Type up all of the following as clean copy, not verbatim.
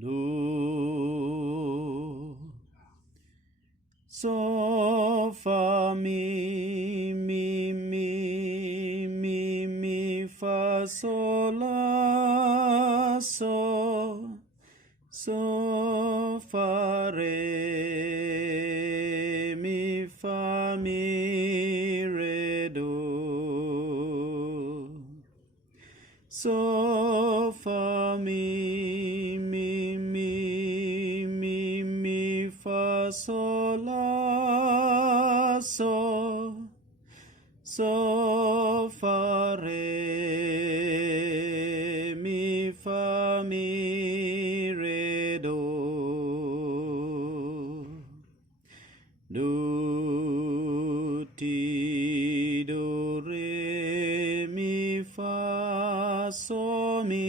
do, so fa mi fa sol la so fa re mi fa mi re do, so fa mi fa sol la so fa re mi fa mi re do ti do re mi fa so mi,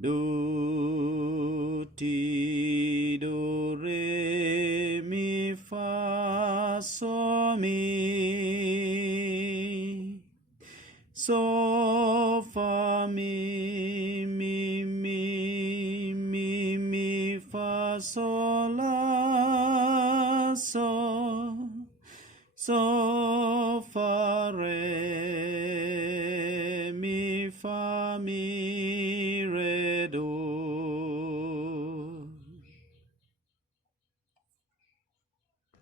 do ti do re mi fa so mi, so fa mi fa sol la so fa re